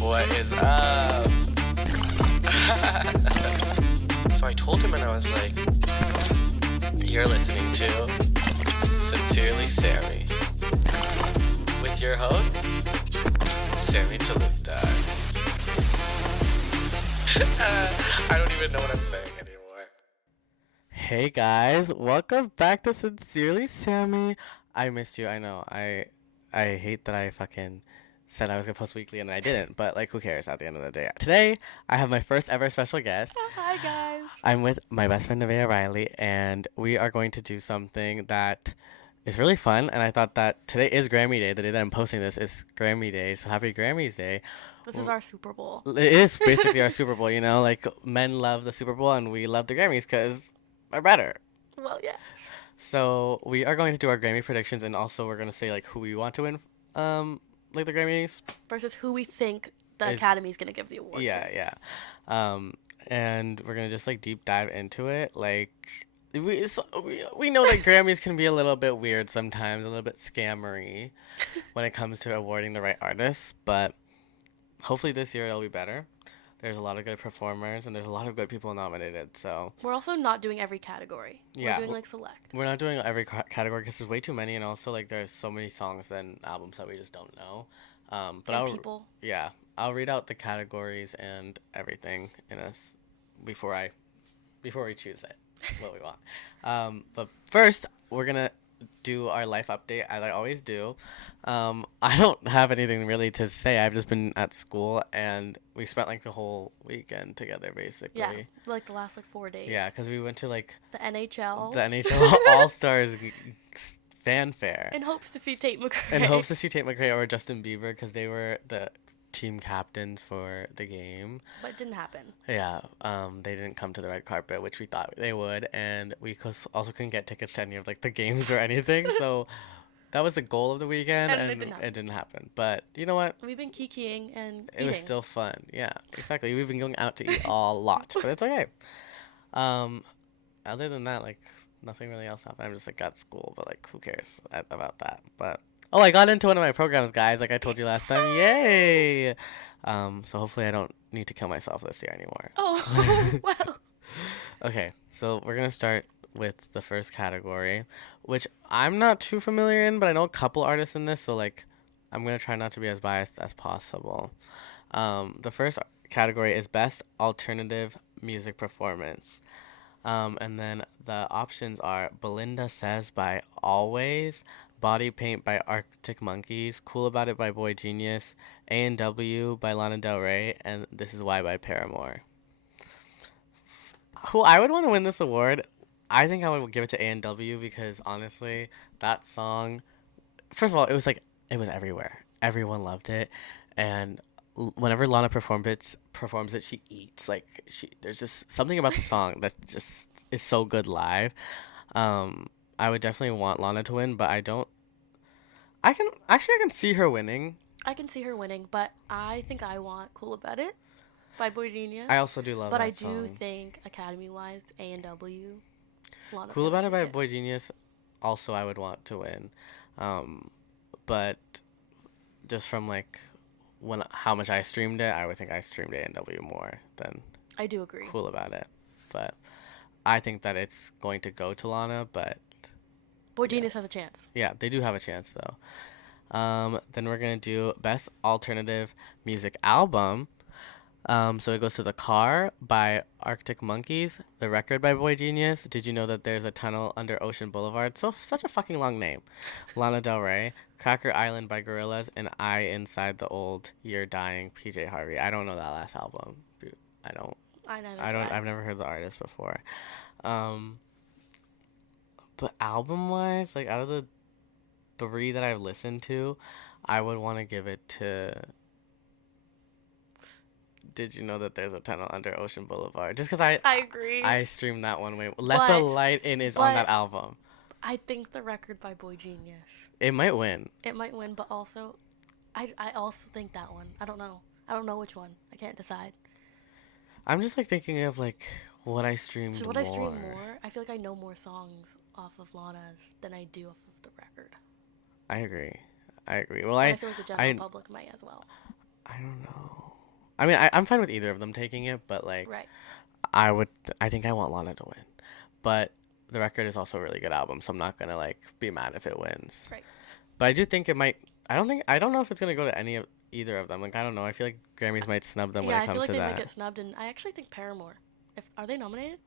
What is up? So I told him and I was like, you're listening to Sincerely Sammy with your host, Sammy Talupta. I don't even know what I'm saying anymore. Hey guys, welcome back to Sincerely Sammy. I missed you, I know. I hate that I fucking said I was gonna post weekly and I didn't, but like who cares at the end of the day. Today I have my first ever special guest. Hi guys. I'm with my best friend nevaeh Riley, and we are going to do something that is really fun, and I thought that today is Grammy Day. The day that I'm posting this is Grammy Day, so happy Grammys Day. This is our Super Bowl. It is basically our Super Bowl, you know? Like, men love the Super Bowl and we love the Grammys because they're better. Well, yes. So we are going to do our Grammy predictions, and also we're going to say like who we want to win like the Grammys Versus who we think the Academy is going to give the award to. Yeah. And we're going to just like deep dive into it. Like we know that Grammys can be a little bit weird sometimes, a little bit scammery when it comes to awarding the right artists, but hopefully this year it'll be better. There's a lot of good performers and there's a lot of good people nominated. So we're also not doing every category. Yeah, we're doing like select. We're not doing every category because there's way too many, and also like there's so many songs and albums that we just don't know. People. Yeah, I'll read out the categories and everything in us before we choose it what we want. But first we're gonna do our life update as I always do. I don't have anything really to say. I've just been at school and we spent like the whole weekend together basically. Yeah, like the last like 4 days. Yeah, because we went to like the NHL All-Stars fanfare. In hopes to see Tate McRae. Or Justin Bieber because they were the team captains for the game. But it didn't happen. Yeah, they didn't come to the red carpet, which we thought they would, and we also couldn't get tickets to any of like the games or anything. So that was the goal of the weekend, and it didn't happen. But you know what? We've been kikiing and it was still fun. Yeah, exactly. We've been going out to eat a lot, but it's okay. Other than that, like nothing really else happened. I'm just like at school, but like who cares about that? But oh, I got into one of my programs, guys. Like I told you last time. Yay! So hopefully I don't need to kill myself this year anymore. Oh, well. Okay, so we're gonna start with the first category, which I'm not too familiar in, but I know a couple artists in this, so like I'm gonna try not to be as biased as possible. The first category is Best Alternative Music Performance. And then the options are Belinda Says by Always, Body Paint by Arctic Monkeys, Cool About It by Boy Genius, A&W by Lana Del Rey, and This Is Why by Paramore. Who I would want to win this award, I think I would give it to A&W because honestly, that song, first of all, it was everywhere. Everyone loved it, and whenever Lana performs it, she eats. Like there's just something about the song that just is so good live. I would definitely want Lana to win, but I can see her winning. I can see her winning, but I think I want Cool About It by Boy Genius. I also do love that song. But I do think Academy-wise, A&W. Cool About It by Boy Genius, also I would want to win. But just from like how much I streamed it, I would think I streamed A&W more than I do agree. Cool About It. But I think that it's going to go to Lana, but Boy Genius has a chance. Yeah, they do have a chance though. Then we're gonna do Best Alternative Music Album. So it goes to The Car by Arctic Monkeys, The Record by Boy Genius, Did You Know That There's a Tunnel Under Ocean Boulevard? So such a fucking long name. Lana Del Rey, Cracker Island by Gorillaz, and I Inside the Old You're Dying, PJ Harvey. I don't know that last album. I've never heard the artist before. But album-wise, like out of the 3 that I've listened to, I would want to give it to Did You Know That There's a Tunnel Under Ocean Boulevard? Just because I agree. I streamed that one way. Let the Light In is on that album. I think The Record by Boy Genius. It might win. But also, I also think that one. I don't know which one. I can't decide. I'm just like thinking of like What I streamed So what I stream more. more, I feel like I know more songs off of Lana's than I do off of the record. I agree. I agree. Well, And I feel like the general I, public might as well. I don't know. I mean, I'm fine with either of them taking it, but like, Right. I would, I think I want Lana to win. But the record is also a really good album, so I'm not gonna like be mad if it wins. Right. But I do think it might. I don't know if it's gonna go to any of either of them. Like I don't know. I feel like Grammys might snub them when Yeah, it I feel comes like to they might that. get snubbed, and I actually think Paramore. If are they nominated?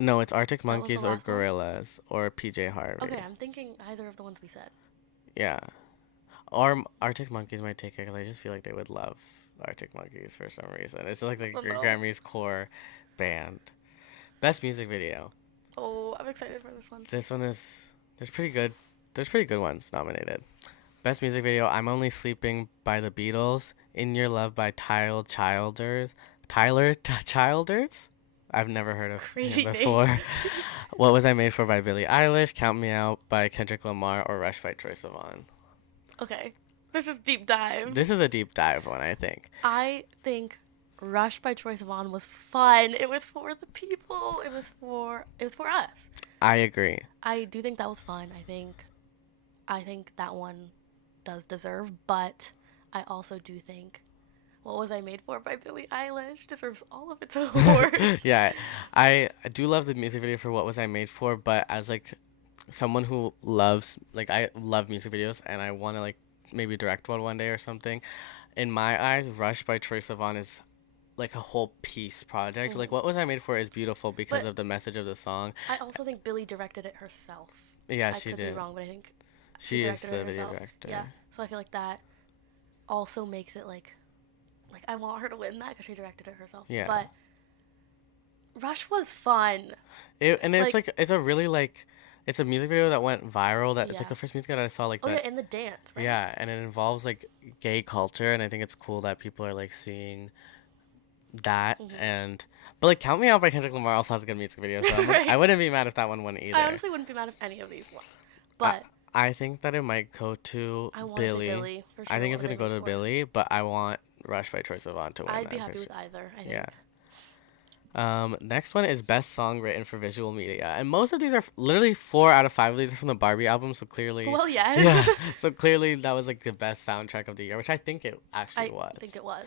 No, it's Arctic That was the Monkeys or last one. Gorillaz or PJ Okay, Harvey. I'm thinking either of the ones we said. Yeah, or Arctic Monkeys might take it because I just feel like they would love Arctic Monkeys for some reason. It's like the Oh no. Grammys core band. Best music video. Oh, I'm excited for this one. This one is there's pretty good. There's pretty good ones nominated. Best music video: I'm Only Sleeping by the Beatles, In Your Love by Childers. I've never heard of him Crazy name. before. What Was I Made For by Billie Eilish, Count Me Out by Kendrick Lamar, or Rush by Troye Sivan. Okay, this is deep dive. This is a deep dive one, I think. I think Rush by Troye Sivan was fun. It was for the people. It was for us. I agree. I do think that was fun. I think that one does deserve, but I also do think What Was I Made For by Billie Eilish deserves all of its awards. Yeah, I do love the music video for What Was I Made For, but as like someone who loves like I love music videos and I want to like maybe direct one day or something. In my eyes, Rush by Troye Sivan is like a whole piece project. Like What Was I Made For is beautiful because But of the message of the song. I also think Billie directed it herself. Yeah, I she could did. be wrong, but I think She is directed the it video herself. director. Yeah. So I feel like that also makes it like I want her to win that because she directed it herself. Yeah. But Rush was fun. And it's Like- like it's a really like it's a music video that went viral. That it's like Yeah. the first music that I saw like Oh that. yeah, and the dance, right? Yeah, and it involves like gay culture, and I think it's cool that people are like seeing that. And but like Count Me Out by Kendrick Lamar also has a good music video, so Right. I wouldn't be mad if that one won either. I honestly wouldn't be mad if any of these won. But I think that it might go to I want to say Billy. Billy for sure. I think What it's Was gonna I go Made to For? Billy, but I want Rush by Troye Sivan to win. I'd be that happy for with sure. either. I think. Yeah. Next one is best song written for visual media, and most of these are literally 4 out of 5 of these are from the Barbie album. So clearly, Well, yes. yeah. So clearly, that was like the best soundtrack of the year, which I think it actually I was. think it was.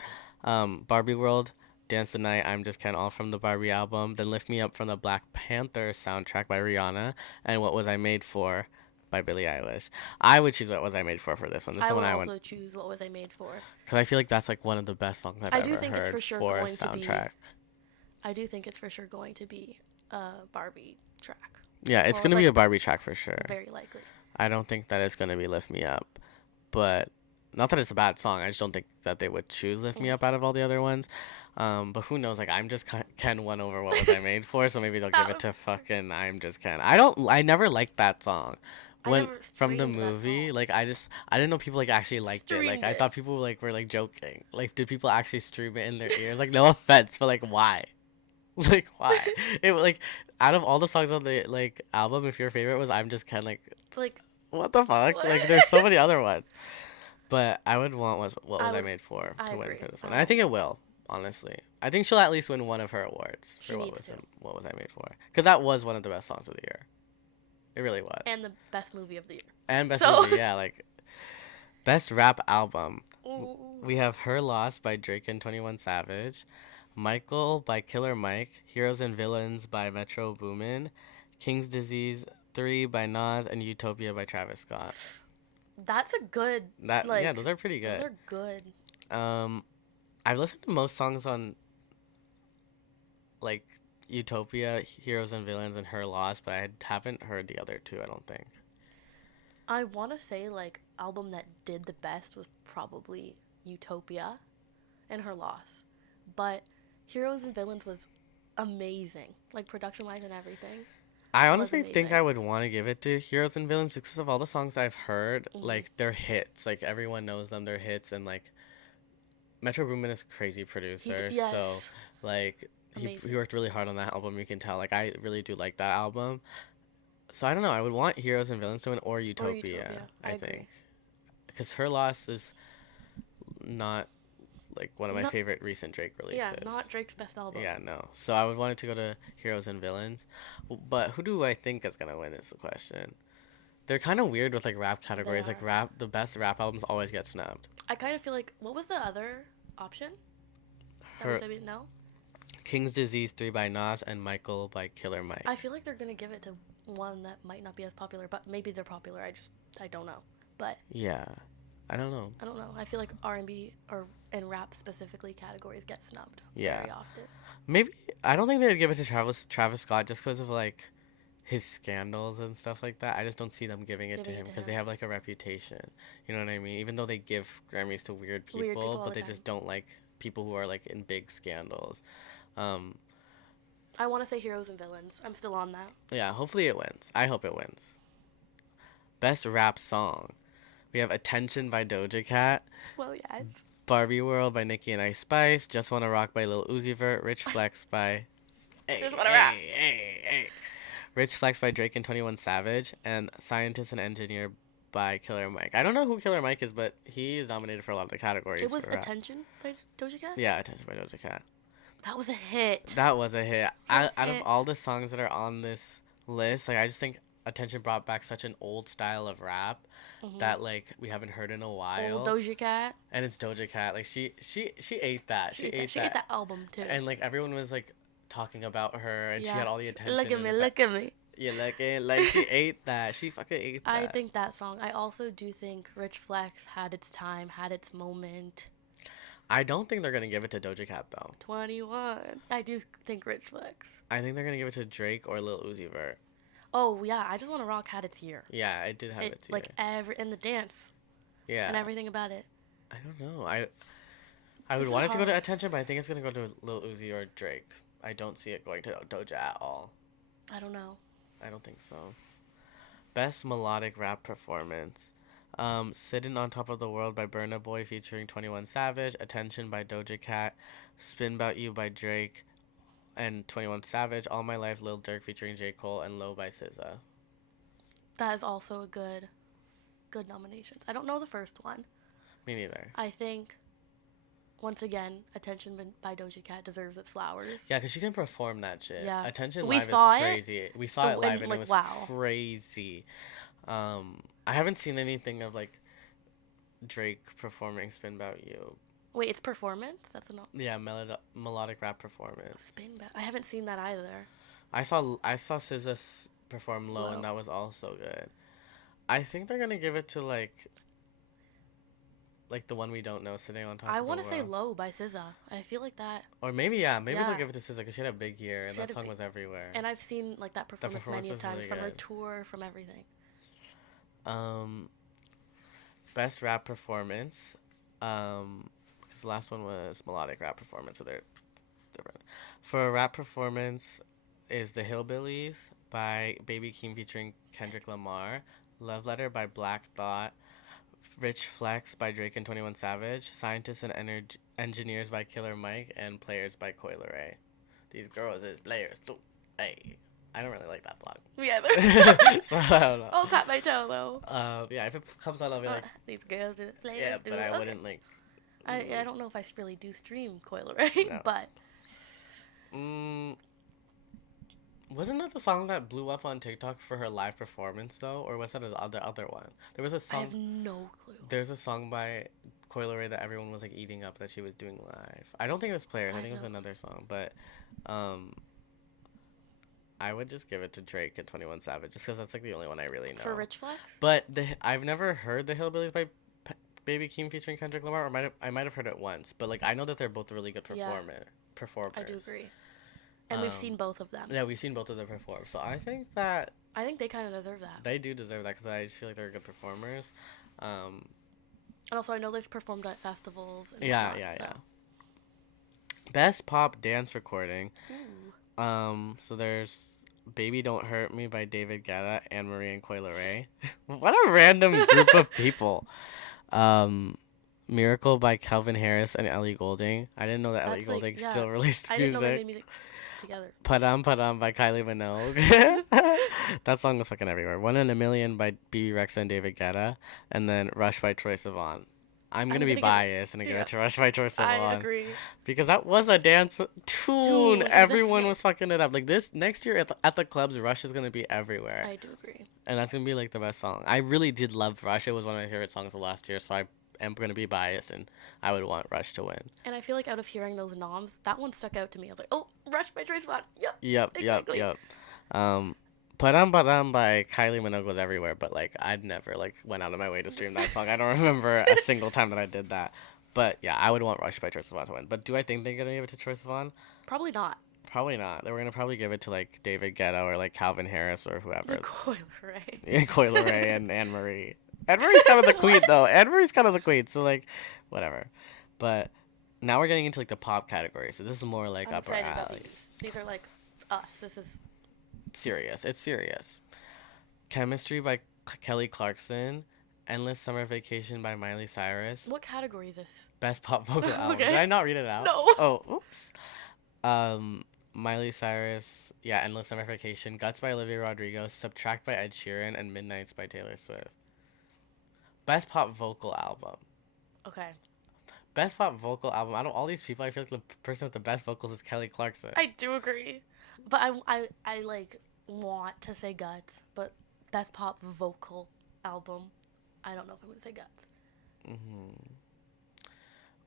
Barbie World, Dance the Night, I'm Just Ken, all from the Barbie album. Then Lift Me Up from the Black Panther soundtrack by Rihanna, and What Was I Made For by Billie Eilish. I would choose What Was I Made For this one. This is I the would one I also went choose What Was I Made For. because I feel like that's like one of the best songs I've I ever do think it's heard for sure for a going to be. soundtrack. I do think it's for sure going to be a Barbie track. Yeah, it's Well, gonna it's be like a Barbie track for sure. Very likely. I don't think that it's gonna be Lift Me Up, but not that it's a bad song. I just don't think that they would choose Lift Me Up out of all the other ones. But who knows? Like I'm Just Ken won over What Was I Made For, so maybe they'll give it to fucking I'm Just Ken. I never liked that song. When never from the streamed that movie, song. like I didn't know people like actually liked it. Like Streamed I it. thought people like were like joking. Like did people actually stream it in their ears? Like no offense, but like why? Like why? It like out of all the songs on the like album, if your favorite was I'm Just Ken, like Like what the fuck? What? Like there's so many other ones. But I would want What Was I would- Made For I to win agree. for this one. And I think it will, honestly. I think she'll at least win one of her awards She for needs to. What Was I Made For. Because that was one of the best songs of the year. It really was. and the best movie of the year. And best So- movie, yeah, like best rap album. Ooh. We have Her Loss by Drake and 21 Savage, Michael by Killer Mike, Heroes and Villains by Metro Boomin, King's Disease 3 by Nas, and Utopia by Travis Scott. That's a good. That Like, yeah, those are pretty Those good. are good. I've listened to most songs on like Utopia, Heroes and Villains, and Her Loss, but I haven't heard the other two. I don't think. I want to say like album that did the best was probably Utopia, and Her Loss, but Heroes and Villains was amazing, like production wise and everything. I was honestly think amazing. I would want to give it to Heroes and Villains just because of all the songs that I've heard. Mhm. Like they're hits. Like everyone knows them. They're hits, and like Metro Boomin is a crazy producer. Yes. So like he Amazing. worked really hard on that album. You can tell. Like I really do like that album. So I don't know. I would want Heroes and Villains to win or Utopia. Utopia. I agree. think because Her Loss is not like one of my No, favorite recent Drake yeah, releases. not Drake's best album. Yeah, no. So I would want it to go to Heroes and Villains. But who do I think is gonna win is the question. They're kind of weird with like rap They categories. Like are. rap, the best rap albums always get snubbed. I kind of feel like what was the other option that we Her said we didn't know? King's Disease 3 by Nas and Michael by Killer Mike. I feel like they're gonna give it to one that might not be as popular, but maybe they're popular. I don't know. But Yeah, I don't know. I don't know. I feel like R&B or and rap specifically categories get snubbed Yeah. very often. Maybe I don't think they'd give it to Travis Scott just because of like his scandals and stuff like that. I just don't see them giving it to Giving it him to because him. they have like a reputation. You know what I mean? Even though they give Grammys to weird people, Weird people all but the they time. just don't like people who are like in big scandals. Um, I want to say Heroes and Villains. I'm still on that. yeah, hopefully it wins. I hope it wins. Best rap song. We have Attention by Doja Cat, Well, yeah. Barbie World by Nicki and Ice Spice, Just Wanna Rock by Lil Uzi Vert, Rich Flex by Just Wanna Rock. Rich Flex by Drake and 21 Savage, and Scientist and Engineer by Killer Mike. I don't know who Killer Mike is, but he's nominated for a lot of the categories. It was for rap. Attention by Doja Cat? Yeah, Attention by Doja Cat. That was a hit. That was a hit. Out of hit. all the songs that are on this list, like I just think Attention brought back such an old style of rap that like we haven't heard in a while. Old Doja Cat. And it's Doja Cat. Like she ate that. She ate She that. ate that album too. And like everyone was like talking about her, and she had all the attention. Look at in me, the look at me. Yeah, like she ate that. She fucking ate that. I think that song. I also do think Rich Flex had its time, had its moment. I don't think they're gonna give it to Doja Cat though. 21. I do think Rich Flex. I think they're gonna give it to Drake or Lil Uzi Vert. Oh yeah, I Just Wanna Rock had its year. Yeah, it did have its like in the dance yeah. and everything about it. I don't know. I This would is want it to go to hard. Attention, but I think it's gonna go to Lil Uzi or Drake. I don't see it going to Doja at all. I don't know. I don't think so. Best melodic rap performance. Sitting on Top of the World by Burna Boy featuring 21 Savage, Attention by Doja Cat, Spin About You by Drake and 21 Savage, All My Life Lil Durk featuring J. Cole, and Low by SZA. That is also a good nomination. I don't know the first one. Me neither. I think once again, Attention by Doja Cat deserves its flowers. Yeah, because she can perform that shit. Yeah. Attention We live saw is it, crazy. We saw it but live and like, it was wow. crazy. I haven't seen anything of like Drake performing Spin About You. Wait, it's performance? That's a Yeah, melodic rap performance. spin back. I haven't seen that either. I saw SZA perform Low, Low. and that was also good. I think they're gonna give it to like the one we don't know, Sitting on Top I of the want to say World. Low by SZA. I feel like that. Or maybe Yeah. they'll give it to SZA because she had a big year and She that had a song big- was everywhere. And I've seen like that performance performance many was times really from her good. tour, from everything. Best rap performance. Because the last one was melodic rap performance, so they're different. For a rap performance is The Hillbillies by Baby Keem featuring Kendrick Lamar, Love Letter by Black Thought, Rich Flex by Drake and 21 Savage, Scientists and Engineers by Killer Mike, and Players by Coi Leray. These girls is players too. Hey, I don't really like that song. Me either. So I don't know. I'll tap my toe though. Yeah, if it comes on, I'll be like, These girls in the players yeah, do but I okay. wouldn't like. I don't know if I really do stream Coil right, No. but Wasn't that the song that blew up on TikTok for her live performance though, or was that the other one? There was a I have song. no clue. There's a song by Coi Leray that everyone was like eating up that she was doing live. I don't think it was Players. I think it was another song, but I would just give it to Drake and 21 Savage just because that's like the only one I really know. For Rich Flex? But I've never heard the Hillbillies by Baby Keem featuring Kendrick Lamar, or I might have heard it once, but like I know that they're both really good performers. I do agree. And we've seen both of them. Yeah, we've seen both of them perform, so I think they kind of deserve that. they do deserve that because I just feel like they're good performers. And also, I know they've performed at festivals. And Yeah. whatnot, Best pop dance recording. Ooh. So there's "Baby Don't Hurt Me" by David Guetta, Anne Marie, and Coi Leray. What a random group of people. "Miracle" by Calvin Harris and Ellie Goulding. I didn't know that Ellie That's, like, Goulding yeah. still released I didn't know they made music. music together. "Padam Padam" by Kylie Minogue. That song was fucking everywhere. "One in a Million" by BB Rexa and David Guetta, and then "Rush" by Troye Sivan. I'm I'm gonna be gonna give it. biased and give Yeah, it to Rush by Troye I Sivan agree. because that was a dance tune. Dude, it was a Everyone hit. was fucking it up. Like this next year at the clubs, Rush is gonna be everywhere, I do agree. and that's gonna be like the best song. I really did love Rush. It was one of my favorite songs of last year, so I am gonna be biased, and I would want Rush to win. And I feel like out of hearing those noms, that one stuck out to me. I was like, oh, Rush by Trace Sivan. Yep, Yep, yep, exactly. yep. Um, Padam Padam by Kylie Minogue was everywhere, but like I'd never like went out of my way to stream that song. I don't remember a single time that I did that. But yeah, I would want Rush by Troye Sivan to win. But do I think they're gonna give it to Troye Sivan? Probably not. Probably not. They were gonna probably give it to like David Guetta or like Calvin Harris or whoever. Nicole Ray. Yeah, Coi Leray and Anne Marie. Anne Marie's kind of the queen though. Anne Marie's kind of the queen, so like, whatever. But now we're getting into like the pop category, so this is more like I'm up our excited about alley. these. These are like us. This is Serious. It's serious. Chemistry by Kelly Clarkson. Endless Summer Vacation by Miley Cyrus. what category is this? Best pop vocal album. Okay. Did I not read it out? No. Oh, oops. Miley Cyrus. Yeah, Endless Summer Vacation. Guts by Olivia Rodrigo. Subtract by Ed Sheeran. And Midnights by Taylor Swift. Best pop vocal album. Okay. Best pop vocal album. Out of all these people, I feel like the person with the best vocals is Kelly Clarkson. I do agree, but I like want to say Guts, but best pop vocal album. I don't know if I'm gonna say Guts.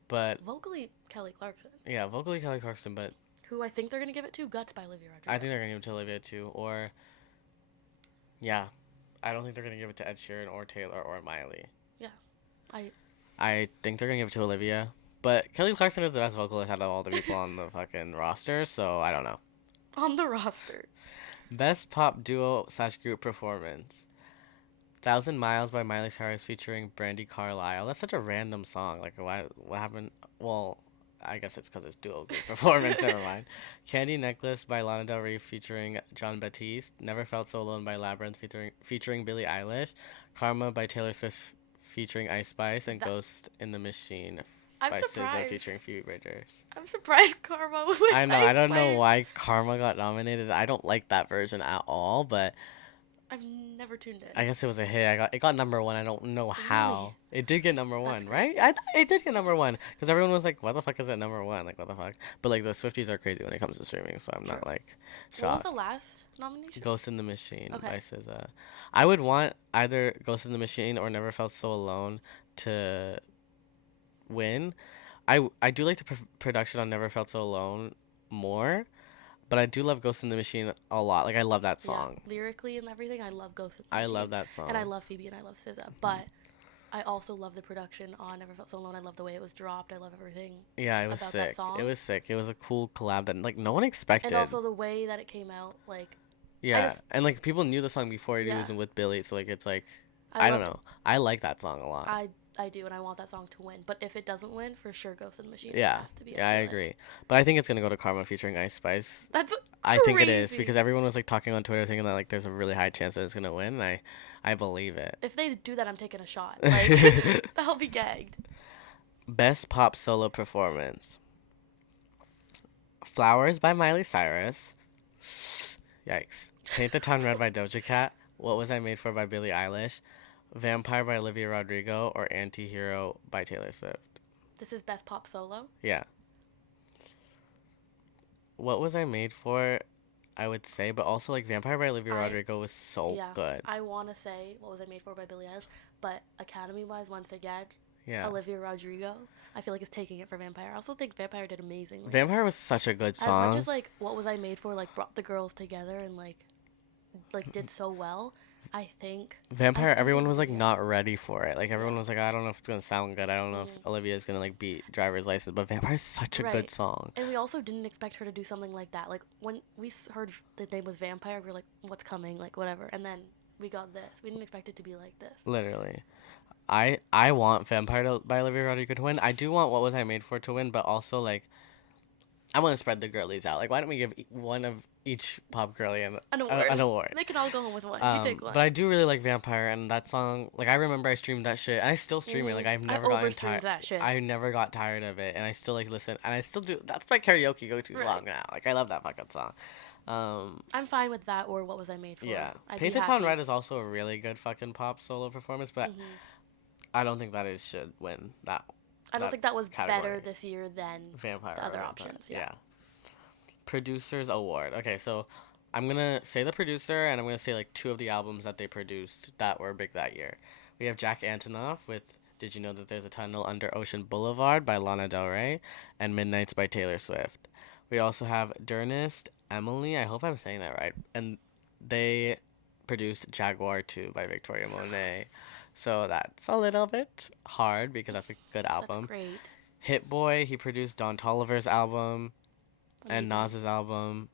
But Vocally, Kelly Clarkson, yeah, vocally Kelly Clarkson. But who I think they're gonna give it to, Guts by Olivia Rodrigo. I think they're gonna give it to Olivia too. Or yeah, I don't think they're gonna give it to Ed Sheeran or Taylor or Miley. Yeah, I I think they're gonna give it to Olivia. But Kelly Clarkson is the best vocalist out of all the people on the fucking roster, so I don't know. on the roster. Best pop duo / group performance. 1,000 Miles by Miley Cyrus featuring Brandy Carlisle. That's such a random song. Like, why? What happened? Well, I guess it's because it's duo group performance. Never mind. Candy Necklace by Lana Del Rey featuring John Batiste. Never Felt So Alone by Labyrinth featuring Billie Eilish. Karma by Taylor Swift featuring Ice Spice. And That- Ghost in the Machine I'm by SZA surprised. featuring Phoebe Bridgers. I'm surprised Karma with I know. I Ice don't know Spice. why Karma got nominated. I don't like that version at all, but I've never tuned in. I guess it was a hit. It got number one. I don't know how. It did get number one, right? It did get number one because everyone was like, "Why the fuck is it number one? Like, what the fuck?" But like the Swifties are crazy when it comes to streaming, so I'm not True. like What was shocked. the last nomination? Ghost in the Machine Okay. by SZA. I would want either Ghost in the Machine or Never Felt So Alone to win. I do like the production on Never Felt So Alone more, but I do love Ghost in the Machine a lot. Like I love that song. Yeah, lyrically and everything, I love Ghost in the I Machine. love that song. And I love Phoebe and I love SZA. But I also love the production on Never Felt So Alone. I love the way it was dropped. I love everything. Yeah, it was about that sick. song. It was sick. It was a cool collab that like no one expected. And also the way that it came out. Like, Yeah, just- and like people knew the song before it Yeah. was with Billy, so like it's like I don't loved- know. I like that song a lot. I do, and I want that song to win. But if it doesn't win, for sure Ghost in the Machine Yeah, has to be. yeah, I agree. But I think it's gonna go to Karma featuring Ice Spice. That's I think it is crazy. because everyone was like talking on Twitter thinking that like there's a really high chance that it's gonna win, and I believe it. If they do that, I'm taking a shot. Like, I'll be gagged. Best pop solo performance. Flowers by Miley Cyrus. Yikes. Paint the Town Red by Doja Cat. What Was I Made For by Billie Eilish. Vampire by Olivia Rodrigo or Anti-Hero by Taylor Swift. This is best pop solo. Yeah. What Was I Made For, I would say, but also like Vampire by Olivia Rodrigo was so Yeah, good. I want to say What Was I Made For by Billie Eilish, but Academy-wise, once again, Yeah. Olivia Rodrigo, I feel like is taking it for Vampire. I also think Vampire did amazingly. Vampire was such a good As song. much as like What Was I Made For like brought the girls together and like did so well, I think Vampire, I do everyone think was like Olivia- not ready for it. Like everyone was like, I don't know if it's gonna sound good. I don't know if Olivia's gonna like beat Driver's License. But Vampire is such a good Right. song. And we also didn't expect her to do something like that. Like when we heard the name was Vampire, we were like, "What's coming?" Like whatever. And then we got this. We didn't expect it to be like this. Literally. I want Vampire by Olivia Rodrigo to win. I do want What Was I Made For to win, but also like I want to spread the girlies out. Like why don't we give one of each pop girly An award. an award? They can all go home with one. You take one. But I do really like Vampire, and that song, like I remember I streamed that shit, and I still stream it. Like I've I never gotten overstreamed tired. that shit. I never got tired of it, and I still like listen, and I still do. That's my karaoke go-to Right. song now. Like I love that fucking song. I'm fine with that or What Was I Made For. Yeah, I'd be Painted Town happy. Red is also a really good fucking pop solo performance, but I don't think that it should win I don't that think that was better category. this year than Vampire the or other Vampire. options. Yeah. Yeah. Producers award. Okay, so I'm gonna say the producer, and I'm gonna say like two of the albums that they produced that were big that year. We have Jack Antonoff with "Did You Know That There's a Tunnel Under Ocean Boulevard" by Lana Del Rey, and "Midnights" by Taylor Swift. We also have Dernest Emily. I hope I'm saying that right, and they produced "Jaguar 2" by Victoria Monet. So that's a little bit hard because that's a good That's album. great. Hit Boy, he produced Don Toliver's album and Amazing. Nas's album.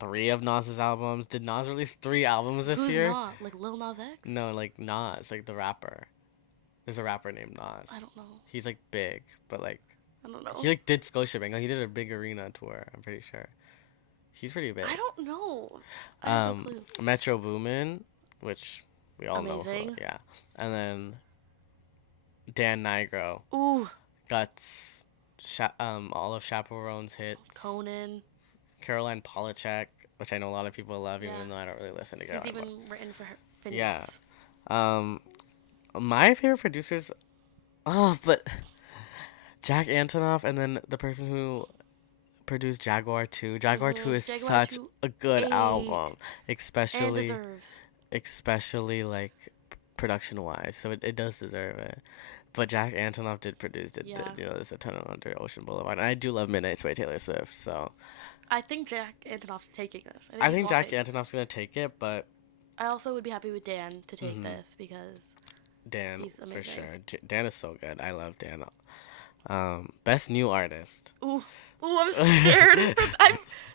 Three of Nas's albums. Did Nas release three albums this Who's year? not? Like Lil Nas X? No, like Nas, like the rapper. There's a rapper named Nas. I don't know. He's like big, but like I don't know. he like did Scotiabank. Like he did a big arena tour. I'm pretty sure. He's pretty big. I don't know. I have no clue. Metro Boomin, which we all know. Amazing. Yeah, and then Dan Nigro, Ooh, Guts, all of Chaperone's hits, Conan. Caroline Polachek, which I know a lot of people love, Yeah. even though I don't really listen to He's Caroline. even written for her. Yeah. Phineas. Um, my favorite producers, but Jack Antonoff, and then the person who produced Jaguar 2. Jaguar 2 is Jaguar such 2 a good ate. album, And especially deserves. like production wise. So it does deserve it. But Jack Antonoff did produce it. Yeah. You know, there's a Tunnel Under Ocean Boulevard. And I do love Midnights by Taylor Swift. So I think Jack Antonoff's taking this. I he's think Jack lying. Antonoff's gonna take it, but I also would be happy with Dan to take Mhm. this because Dan he's for amazing. sure. Dan is so good. I love Dan. Best new artist. Ooh, I'm scared.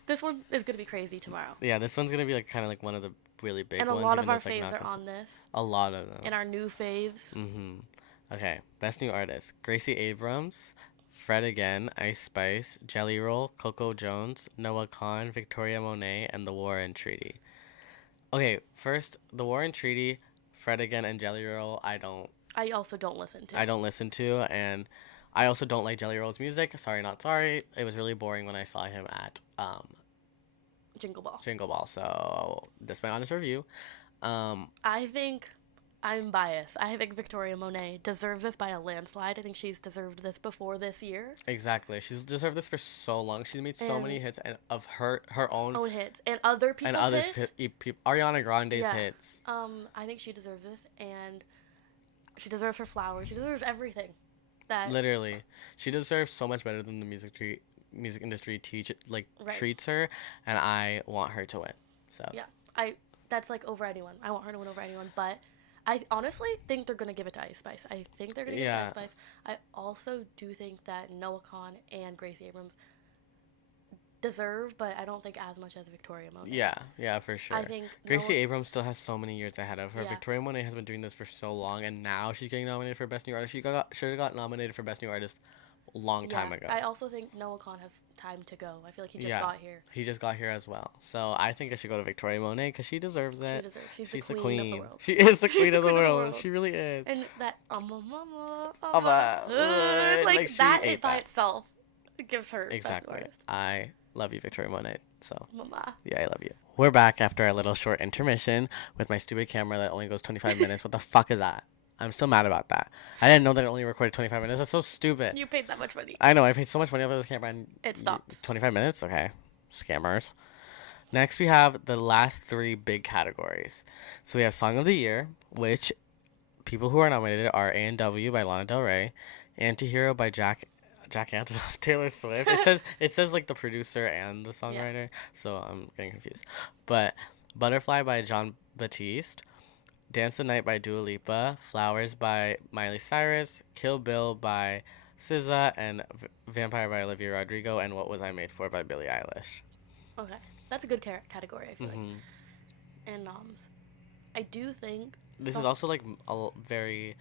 This one is gonna be crazy tomorrow. Yeah, this one's gonna be like kind of like one of the really big And a ones. lot even of though our it's, like, faves not are on this. a lot of them. And our new faves. Okay, best new artist: Gracie Abrams, Fred Again, Ice Spice, Jelly Roll, Coco Jones, Noah Kahan, Victoria Monet, and The War and Treaty. Okay, first The War and Treaty, Fred Again, and Jelly Roll. I also don't listen to. I don't listen to, and I also don't like Jelly Roll's music. Sorry, not sorry. It was really boring when I saw him at Jingle Ball. Jingle Ball. So that's my honest review. I think I'm biased. I think Victoria Monet deserves this by a landslide. I think she's deserved this before this year. Exactly. She's deserved this for so long. She's made so And- many hits and of her own Own hits and other people's and others hits. Ariana Grande's Yeah. hits. I think she deserves this, and she deserves her flowers. She deserves everything. That Literally, she deserves so much better than the music industry Right. treats her, and I want her to win. So yeah, that's like over anyone. I want her to win over anyone, but I honestly think they're gonna give it to Ice Spice. I think they're gonna give it to Yeah. Ice Spice. I also do think that Noah Kahan and Gracie Abrams deserve, but I don't think as much as Victoria Monet. yeah, for sure. I think Gracie Noah, Abrams still has so many years ahead of her. Yeah. Victoria Monet has been doing this for so long, and now she's getting nominated for Best New Artist. Should have got nominated for Best New Artist a long time ago. I also think Noah Kahan has time to go. I feel like he just Yeah. got here. He just got here as well. So I think it should go to Victoria Monet because she deserves She it. deserves. She's She's the queen of the world. She is the She's queen the of the queen of the world. world. She really is. And that mama, Like, she that ate it by that. itself gives her Exactly. best artist. I love you, Victoria Monet. So Mama. yeah, I love you. We're back after our little short intermission with my stupid camera that only goes 25 minutes. What the fuck is that? I'm still mad about that. I didn't know that it only recorded 25 minutes. That's so stupid. You paid that much money. I know. I paid so much money over this camera and It stops. 25 minutes? Okay. Scammers. Next, we have the last three big categories. So we have Song of the Year, which people who are nominated are A&W by Lana Del Rey, Antihero by Jack Antonoff, Taylor Swift. It says like the producer and the songwriter, so I'm getting confused. But Butterfly by John Batiste, Dance the Night by Dua Lipa, Flowers by Miley Cyrus, Kill Bill by SZA, and Vampire by Olivia Rodrigo, and What Was I Made For by Billie Eilish. Okay, that's a good category. I feel like. Mhm. And I do think This is also like very,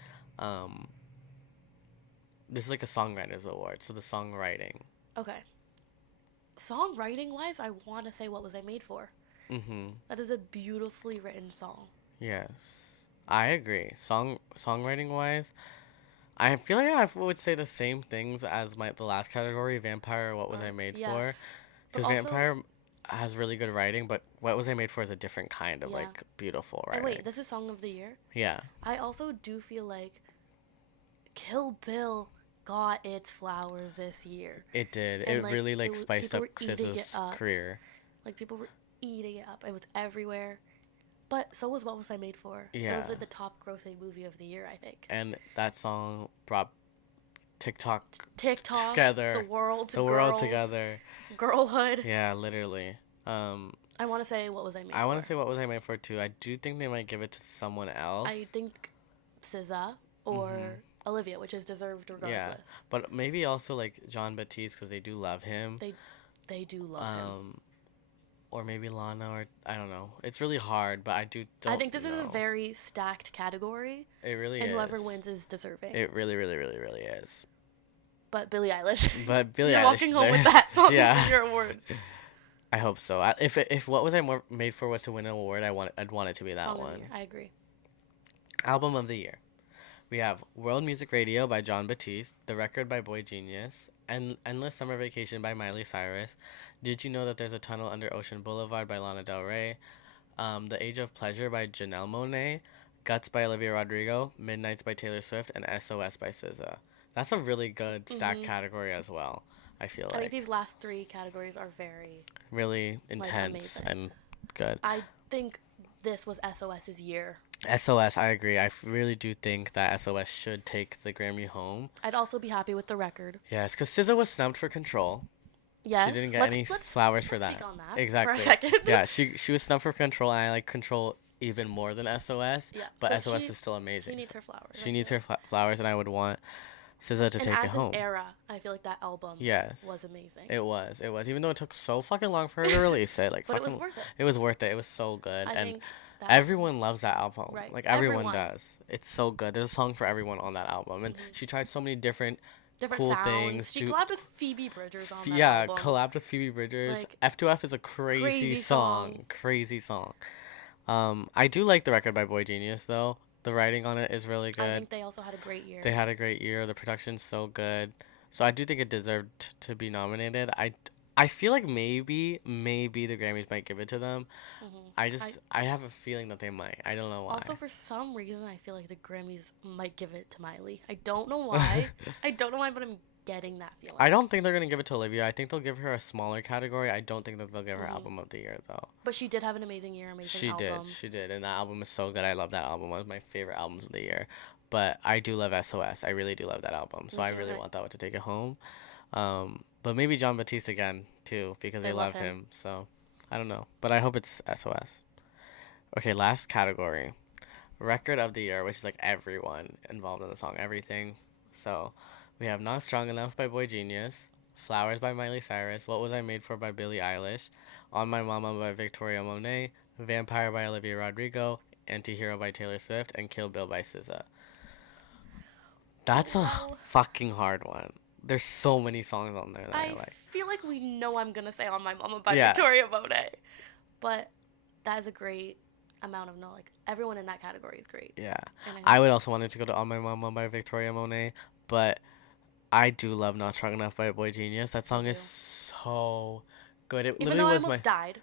this is like a songwriters award, so the songwriting. okay. Songwriting wise, I want to say What Was I Made For? That is a beautifully written song. Yes, I agree. Songwriting wise, I feel like I would say the same things as the last category, Vampire. What Was I Made yeah. For? But Because also- Vampire has really good writing, but What Was I Made For is a different kind of Yeah. like beautiful And writing. wait, this is Song of the Year. Yeah. I also do feel like Kill Bill got its flowers this year. It did. And It like really like spiced people up were eating it SZA's up. career. Like people were eating it up. It was everywhere. But so was What Was I Made For? It Yeah. was like the top grossing movie of the year, I think. And that song brought TikTok TikTok, the together, world, the world girls, together. girlhood. Yeah, literally. Um, I want to say What Was I Made I want For? to say what was I made for too. I do think they might give it to someone I else. think SZA or Olivia, which is deserved Yeah, regardless. but maybe also like John Batiste because they do love him. They they do love him. Um, or maybe Lana or I don't know. It's really hard, but I I don't think this is a know. very stacked category, It really and is. whoever wins is deserving. It really, really, really, really is. But Billie Eilish, But Billie you're Eilish walking home with deserves. that probably Yeah, for your award. I hope so. If what was I more made for was to win an award, I'd want it to be that Song of the one. year. I agree. Album of the year. We have World Music Radio by John Batiste, The Record by Boy Genius, and Endless Summer Vacation by Miley Cyrus. Did You Know That There's a Tunnel Under Ocean Boulevard by Lana Del Rey, The Age of Pleasure by Janelle Monáe, Guts by Olivia Rodrigo, Midnights by Taylor Swift, and SOS by SZA. That's a really good stacked category as well, I feel I think like. these last three categories are very Really like intense amazing. and good. I think this was SOS's year. SOS, I agree. Really do think that SOS should take the Grammy home. I'd also be happy with the record. Yes, because SZA was snubbed for Control. Yes, She didn't get any flowers for that. Speak on that Exactly. for a second. Yeah, she was snubbed for Control, and I like Control even more than SOS. Yeah, But so SOS she- is still amazing. She needs her flowers. She I needs feel. her flowers, and I would want SZA to And take it as an home. era, I feel like that album Yes. was amazing. It was. It was. Even though it took so fucking long for her to release it, like But it was fucking, worth it. it was worth it. It was so good, I and think that everyone loves that album. Right. Like everyone Everyone. does. It's so good. There's a song for everyone on that album, and she tried so many different different cool sounds. things. She to, collabed with Phoebe Bridgers on that yeah, album. collabed with Phoebe Bridgers. Like, F2F is a crazy, crazy song. song. Crazy song. I do like the record by Boy Genius though. The writing on it is really I good. think they also had a great year. They had a great year. The production's so good. So I do think it deserved to be nominated. I feel like maybe the Grammys might give it to them. I have a feeling that they might. I don't know why. Also, for some reason, I feel like the Grammys might give it to Miley. I don't know why. I don't know why, but I'm getting that feeling. I don't think they're gonna give it to Olivia. I think they'll give her a smaller category. I don't think that they'll give her album of the year though. But she did have an amazing year, amazing album. She did, and that album is so good. I love that album. One of my favorite albums of the year. But I do love SOS. I really do love that album. So Me I too. really want that one to take it home. But maybe John Batiste again too because They they love love him. him. So I don't know, but I hope it's SOS. Okay, last category, record of the year, which is like everyone involved in the song, everything. So we have Not Strong Enough by Boy Genius, Flowers by Miley Cyrus, What Was I Made For by Billie Eilish, On My Mama by Victoria Monet, Vampire by Olivia Rodrigo, Antihero by Taylor Swift, and Kill Bill by SZA. That's a Well- fucking hard one. There's so many songs on there that I I like. feel like we know I'm gonna say On My Mama by Yeah. Victoria Monet, but that is a great amount of no. Like everyone in that category is great. Yeah. And I would also want it to go to On My Mama by Victoria Monet, but I do love Not Strong Enough by Boy Genius. That song is too. so good. It Even though I literally was almost my died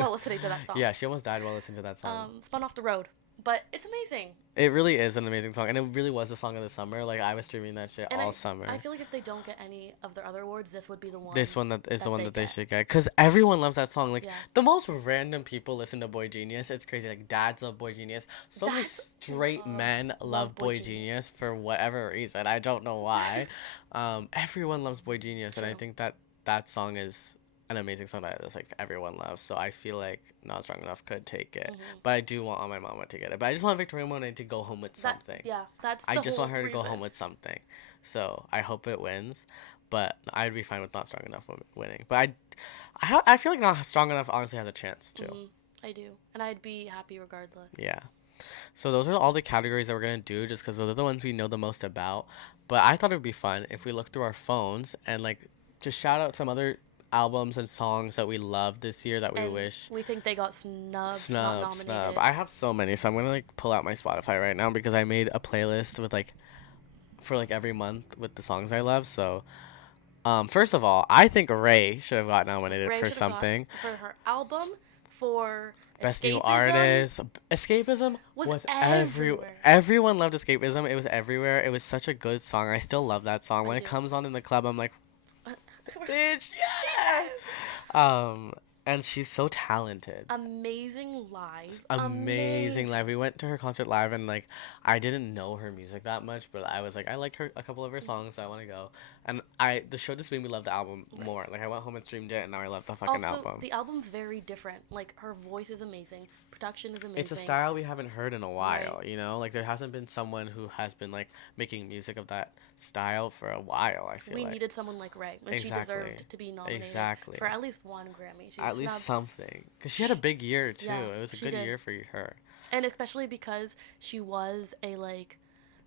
while listening to that song. Yeah, she almost died while listening to that song. Spun Off the Road, but it's amazing. It really is an amazing song, and it really was the song of the summer. Like I was streaming that shit And all summer. I feel like if they don't get any of their other awards, this would be the one. This one that is the that one they that they get. should get, because everyone loves that song. Like Yeah. the most random people listen to Boy Genius. It's crazy. Like dads love Boy Genius. So many Dads straight men love Boy Genius for whatever reason. I don't know why. Everyone loves Boy Genius, and I True. think that song is an amazing song that is like everyone loves. So I feel like Not Strong Enough could take it, but I do want On My Mama to get it. But I just want Victoria Monet to go home with something. Yeah, that's. I the just whole want her to go reason. home with something. So I hope it wins, but I'd be fine with Not Strong Enough winning. But I feel like Not Strong Enough honestly has a chance too. I do, and I'd be happy regardless. Yeah. So those are all the categories that we're gonna do, just because those are the ones we know the most about. But I thought it'd be fun if we look through our phones and like just shout out some other albums and songs that we loved this year that we And wish. we think they got snubbed, not nominated. Snub. I have so many, so I'm gonna like pull out my Spotify right now because I made a playlist with like for like every month with the songs I love. So, first of all, I think Ray should have got nominated Ray for should've got something. for her album, for Best New Escapism Artist. Escapism was was everywhere. everyone loved Escapism. It was everywhere. It was such a good song. I still love that song. I When it do. comes on in the club, I'm like, bitch, yeah. Yes. Um, and she's so talented. Amazing live. Amazing Amazing. live. We went to her concert live, and like I didn't know her music that much, but I was like, I like her a couple of her songs, so I want to go. And the show just made me love the album Right. more. Like I went home and streamed it, and now I love the fucking Also, album. the album's very different. Like her voice is amazing, production is It's a amazing. style we haven't heard in a while, Right. you know? Like there hasn't been someone who has been like making music of that style for a while, I feel We like. needed someone like Ray, and she Exactly. deserved to be nominated Exactly. for at least one Grammy. She's At least snubbed, something. Cuz she had a big year too. Yeah, It was a she good did. year for her. and especially because she was a like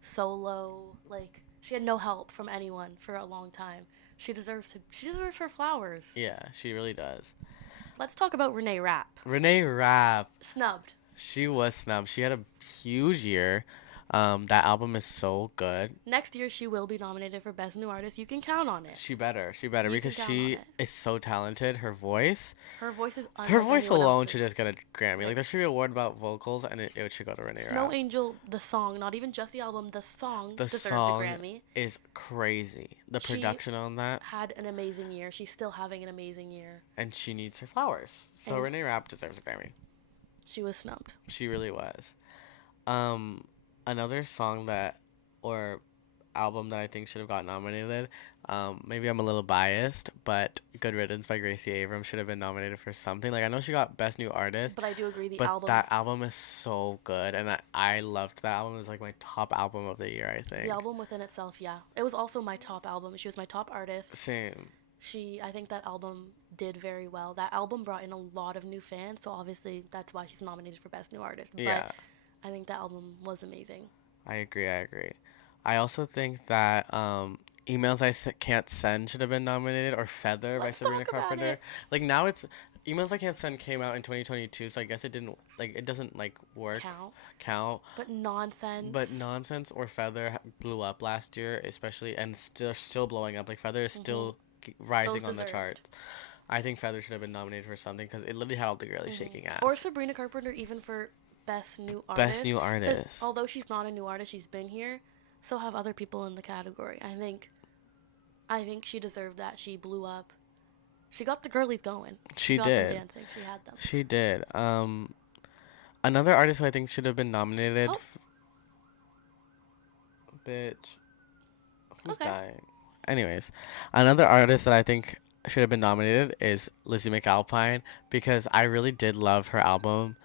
solo, like she had no help from anyone for a long time. She deserves her flowers. Yeah, she really does. Let's talk about Renee Rapp. Renee Rapp, Snubbed. she was snubbed. She had a huge year. That album is so good. Next year she will be nominated for Best New Artist. You can count on it. She better You can because count she on it. is so talented. Her voice, Her voice is her unlike voice anyone alone else's. should just get a Grammy. Like there should be an award about vocals, and it should go to Renee Snow Rapp. Angel, the song, not even just the album, the song The deserved song a Grammy. is crazy. The She- production on that, Had an amazing year. She's still having an amazing year. and she needs her flowers. So And- Renee Rapp deserves a Grammy. She was snubbed. She really was. Another song that or album that I think should have got nominated. Maybe I'm a little biased, but "Good Riddance" by Gracie Abrams should have been nominated for something. Like I know she got Best New Artist, But I do agree the but album that album is so good, and I loved that album. It was like my top album of the year, I think. the album within itself, yeah. It was also my top album. She was my top artist. Same. I think that album did very well. That album brought in a lot of new fans, so obviously that's why she's nominated for Best New Artist. But Yeah, I think that album was amazing. I agree. I also think that "Emails Can't Send" should have been nominated, or "Feather" by Let's Sabrina talk about Carpenter. it. Like now it's "Emails I Can't Send" came out in 2022, so I guess it didn't like it doesn't like work count. But nonsense. But "Nonsense" or "Feather" blew up last year, especially, and still blowing up. Like "Feather" is still rising Those on the deserved. charts. I think "Feather" should have been nominated for something because it literally had all the girlies shaking ass. Or Sabrina Carpenter even for Best New Artist. Best New 'Cause Artist. although she's not a new artist, she's been here. So have other people in the category. I think she deserved that. She blew up. She got the girlies going. She got did. them dancing. She had them. She did. Another artist who I think should have been nominated. Oh. Bitch. Who's Okay. dying? Anyways, another artist that I think should have been nominated is Lizzie McAlpine because I really did love her album,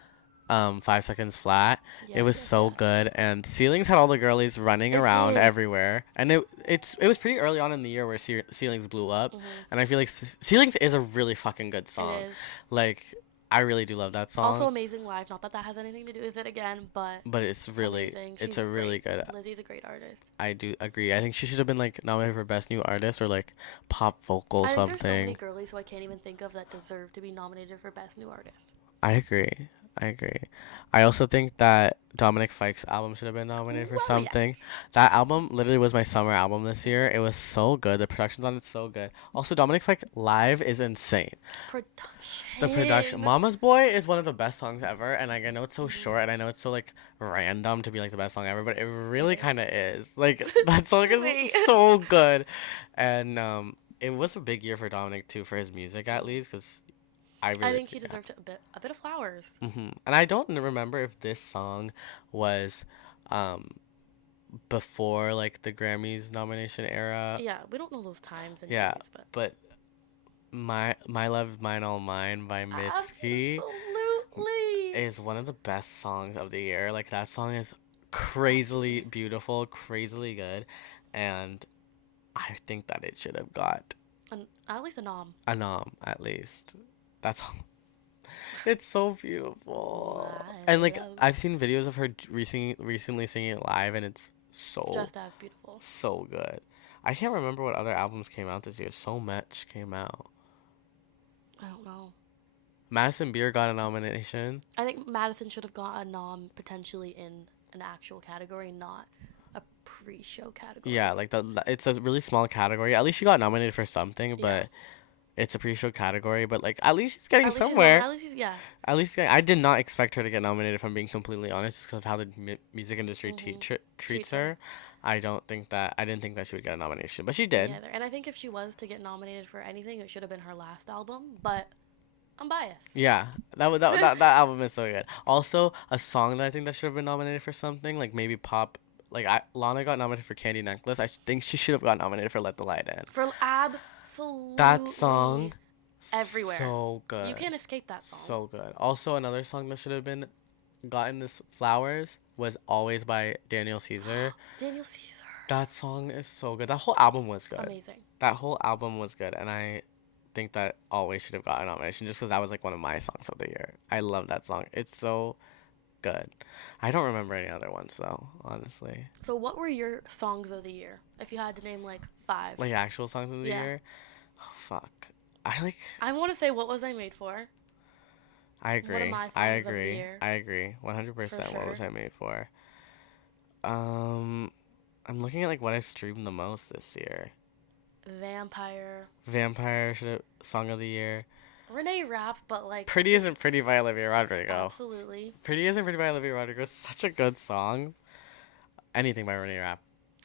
5 Seconds Flat. It was Yes, so yes. good, and Ceilings had all the girlies running It around did. everywhere, and it was pretty early on in the year where Ceilings blew up, Mhm. and I feel like Ceilings is a really fucking good song. It is. Like I really do love that song. Also amazing live. Not that that has anything to do with it again, but But it's really, amazing. it's She's a really great. good. Lizzie's a great artist. I do agree. I think she should have been like nominated for Best New Artist or like pop vocal I think there's so many something. girlies who I can't even think of that deserve to be nominated for Best New Artist. I agree. I also think that Dominic Fike's album should have been nominated for Well, something. That album literally was my summer album this year. It was so good. The production's on it so good. Also, Dominic Fike live is insane. Production. The production, Mama's Boy is one of the best songs ever, and like I know it's so short, and I know it's so like random to be like the best song ever, but it really It is. kind of is. Like that song Really. is so good, and it was a big year for Dominic too for his music at least, because I really I think he deserved a bit of flowers. And I don't remember if this song was before like the Grammys nomination era. Yeah, we don't know those times and Yeah, days, but but My Love Mine All Mine by Mitski absolutely. is one of the best songs of the year. Like that song is crazily beautiful, crazily good, and I think that it should have got At least a nom. a nom at least. That's it's so beautiful. My And like love. I've seen videos of her recently singing it live, and it's Just as beautiful. so good. I can't remember what other albums came out this year. So much came out. I don't know. Madison Beer got a nomination. I think Madison should have got a nom potentially in an actual category, not a pre-show category. Yeah, like it's a really small category. At least she got nominated for something, but it's a pre-show category, but like at least she's getting At least she's not. somewhere. At least she's yeah. At least I did not expect her to get nominated. If I'm being completely honest, just because of how the music industry Mhm. treats Treats her. her. I didn't think that she would get a nomination, but she Me did. either. And I think if she was to get nominated for anything, it should have been her last album. But I'm biased. Yeah, that album is so good. Also, a song that I think that should have been nominated for something, like maybe pop. Like Lana got nominated for Candy Necklace. I think she should have got nominated for Let the Light In. For That absolutely song, everywhere. so You good, can't escape that song. so good. Also, another song that should have been gotten this flowers was Always by Daniel Caesar. Daniel Caesar. That song is so good. That whole album was good. Amazing. That whole album was good, and I think that Always should have gotten a nomination just because that was like one of my songs of the year. I love that song. It's so good. I don't remember any other ones though, honestly. So what were your songs of the year? If you had to name like 5. Like actual songs of the Yeah. year. Oh fuck. I like. I want to say What Was I Made For? I agree. One of my I songs of the agree. year. I agree. 100%. For What was sure. I made for? Um, I'm looking at like what I've streamed the most this year. Vampire. Vampire should have song of the year. Renee Rapp, but like Pretty Isn't Pretty by Olivia Rodrigo. absolutely. Pretty Isn't Pretty by Olivia Rodrigo is such a good song. Anything by Renee Rapp.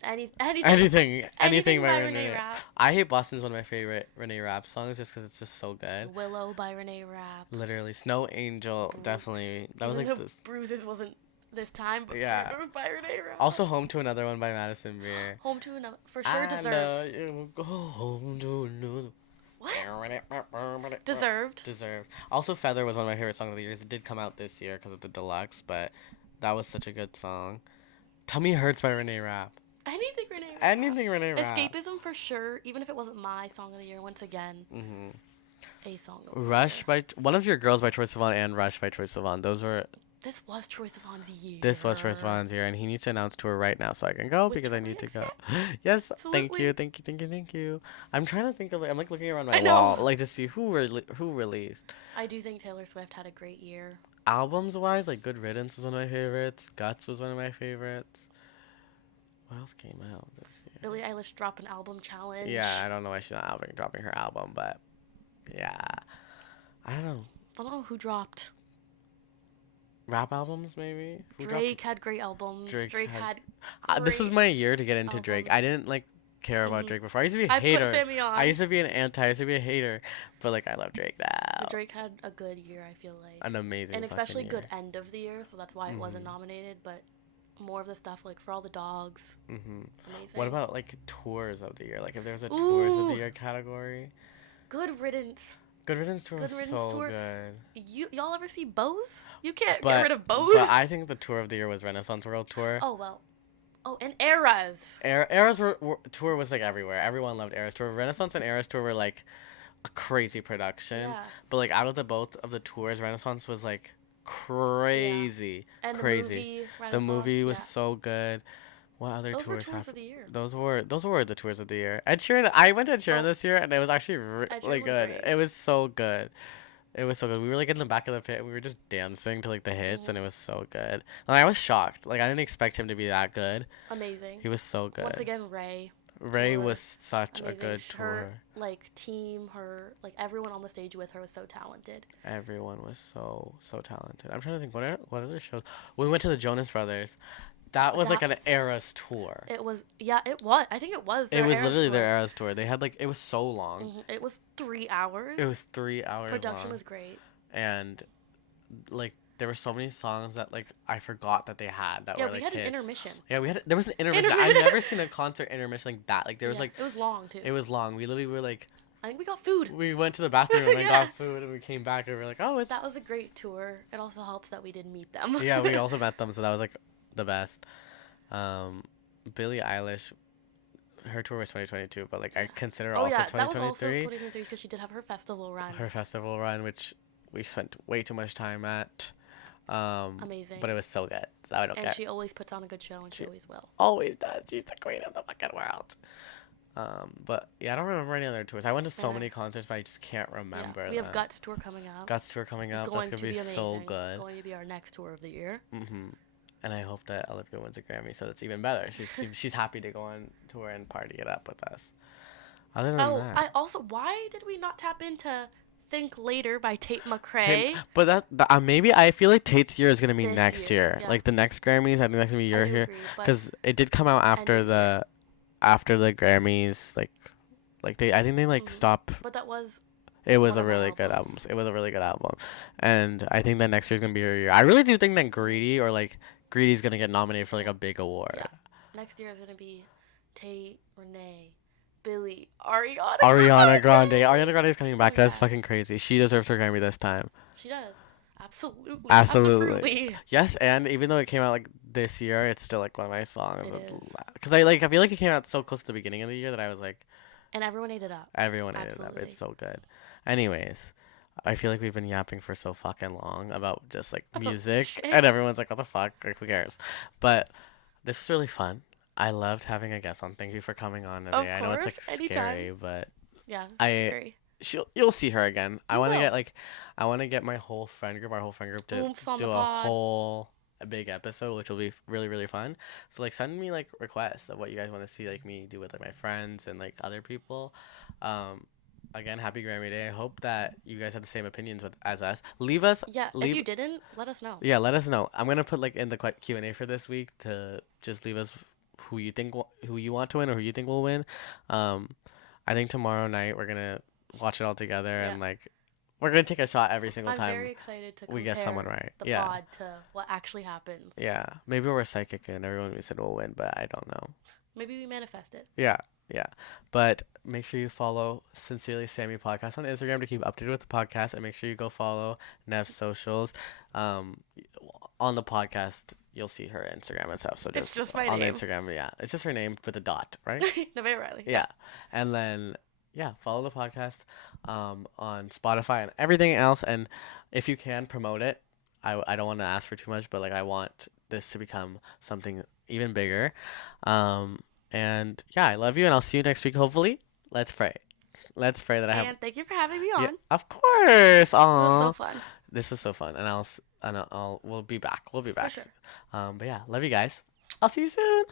Anything by Renee Rapp. Rapp. I Hate Boston is one of my favorite Renee Rapp songs just because it's just so good. Willow by Renee Rapp. Literally, Snow Angel, definitely. That was Even like though this. Bruises wasn't this time, but Yeah. Bruises by Renee Rapp. Also, Home to Another One by Madison Beer. Home to Another, for sure, I deserved. know you will go home to another. What? Deserved. Deserved. Also, Feather was one of my favorite songs of the year. It did come out this year because of the deluxe, but that was such a good song. Tummy Hurts by Renee Rapp. Anything Renee Rapp. Anything Renee Rapp. Escapism for sure, even if it wasn't my song of the year. Once again, a song of the Rush year. by One of Your Girls by Troye Sivan and Rush by Troye Sivan. This was Troye Sivan's year. This was Troye Sivan's year, and he needs to announce tour right now so I can go With because I Troye need to and go. Sam? Yes, Absolutely. thank you. I'm trying to think of I'm like looking around my I know. wall like to see who released. I do think Taylor Swift had a great year. Albums wise, like Good Riddance was one of my favorites. Guts was one of my favorites. What else came out this year? Billie Eilish dropped an album challenge. Yeah, I don't know why she's not dropping her album, but yeah, I don't know. I don't know who dropped. Rap albums maybe. Who Drake had great albums. Drake had This was great my year to get into Drake. albums. I didn't like care about Mhm. Drake before. I used to be a I hater. put Sammy on. I used to be an anti. I used to be a hater, but like I love Drake now. Drake had a good year, I feel like. An amazing. And especially fucking good end of the year, so that's why it wasn't nominated, but more of the stuff like For All the Dogs. year. Amazing. What about like tours of the year? Like if there was a tours of the Ooh. year category. Good Riddance. Good Riddance tour Good was Riddance so tour. good. Y'all ever see Bose? You can't But, get rid of Bose. but I think the tour of the year was Renaissance World Tour. Oh well. Oh, and Eras. Era's tour was like everywhere. Everyone loved Era's tour. Renaissance and Era's tour were like a crazy production. Yeah. But like out of the both of the tours, Renaissance was like crazy, And crazy. the The movie was yeah. so good. What other Those were tours tours of happened? the year. Those were the tours of the year. Ed Sheeran. I went to Ed Sheeran Oh. this year, and it was actually Ed Sheeran really was good. great. It was so good. It was so good. We were like in the back of the pit. And we were just dancing to like the hits, and it was so good. And I was shocked. Like I didn't expect him to be that good. Amazing. He was so good. Once again, Ray. Ray tour. was such a Amazing. good Her tour. like team, her like everyone on the stage with her was so talented. Everyone was so talented. I'm trying to think what other shows. We went to the Jonas Brothers. That was like That- an Eras tour. It was it was. I think it was. It their was Eras literally tour. their Eras tour. They had like it was so long. It was 3 hours. It was 3 hours Production long. was great. And like there were so many songs that like I forgot that they had that Yeah, were we like had hits. an intermission. Yeah, there was an intermission. I've Intermission. never seen a concert intermission like that. Like there was Yeah, like it was long too. it was long. We literally were like I think we got food. we went to the bathroom and Yeah. got food and we came back and we were like, "Oh, it's That was a great tour. It also helps that we did meet them. yeah, we also met them, so that was like the best. Billie Eilish, her tour was 2022, but like I consider Oh also yeah, that was also 2023 2023 because she did have her festival run. her festival run, which we spent way too much time at. Amazing. But it was so good, so I don't And care. she always puts on a good show, and she always will. Always does. She's the queen of the fucking world. But yeah, I don't remember any other tours. I went to so Yeah. many concerts, but I just can't remember. Yeah. We have them. Guts tour coming up. Guts tour coming It's up. going That's to gonna be so amazing. good. Going to be our next tour of the year. And I hope that Olivia wins a Grammy, so that's even better. She's happy to go on tour and party it up with us. Other than Oh, that, I also, why did we not tap into Think Later by Tate Tate, McRae but maybe I feel like Tate's year is gonna be this next year? year, Yeah, like the next Grammys. I think that's gonna be I your do year, agree, but because it did come out end of year. after the Grammys, like they I think they like Hmm. stop. But that was It was one a of my really good album. albums. It was a really good album, and I think that next year's gonna be your year. I really do think that Greedy's gonna get nominated for like Yeah, a big award. yeah. Next year is gonna be Tate, Renee, Billy, Ariana Ariana Grande. Grande. Ariana Grande is coming She's back. coming That's back. fucking crazy. She deserves her Grammy this time. She does. Absolutely, Absolutely. absolutely. Yes, and even though it came out like this year, it's still like one of my songs. It is. Because I feel like it came out so close to the beginning of the year that I was like, And everyone ate it up. everyone ate it up. It's Absolutely. so good. Anyways, I feel like we've been yapping for so fucking long about just like About music, shit. and everyone's like, what the fuck? Like, who cares? But this was really fun. I loved having a guest on. Thank you for coming on Of today. I know it's course, like anytime. scary, but Yeah, I scary. you'll see her again. You will. I want to get my whole friend group, our whole friend group, to Oomph on the do a pod. whole a big episode, which will be really really fun. So like send me like requests of what you guys want to see like me do with like my friends and like other people. Um, Again, happy Grammy Day. I hope that you guys have the same opinions as us. Yeah, if Leave you didn't, let us know. Yeah, let us know. I'm gonna put like in the Q&A for this week to just leave us who you want to win or who you think will win. Um, I think tomorrow night we're gonna watch it all together Yeah. and like we're gonna take a shot every single I'm very time excited to we get someone compare right. the Yeah, pod to what actually happens. yeah. Maybe we're psychic and everyone we said will win, but I don't know. Maybe we manifest it. Yeah, yeah. But make sure you follow Sincerely Sammy Podcast on Instagram to keep updated with the podcast, and make sure you go follow Nev's socials. Um, on the podcast, you'll see her Instagram and stuff. So It's just just my on the name. Instagram, yeah, it's just her name with a dot, right? Nevaeh Riley. Yeah, and then yeah, follow the podcast on Spotify and everything else, and if you can promote it. I don't want to ask for too much, but like I want this to become something even bigger. Um, and yeah, I love you, and I'll see you next week. Hopefully, let's pray. Let's pray that I have. And thank you for having me Yeah, on. of course. It was so Aw, fun. this was so fun, and we'll be back. We'll be For back. sure. But yeah, love you guys. I'll see you soon.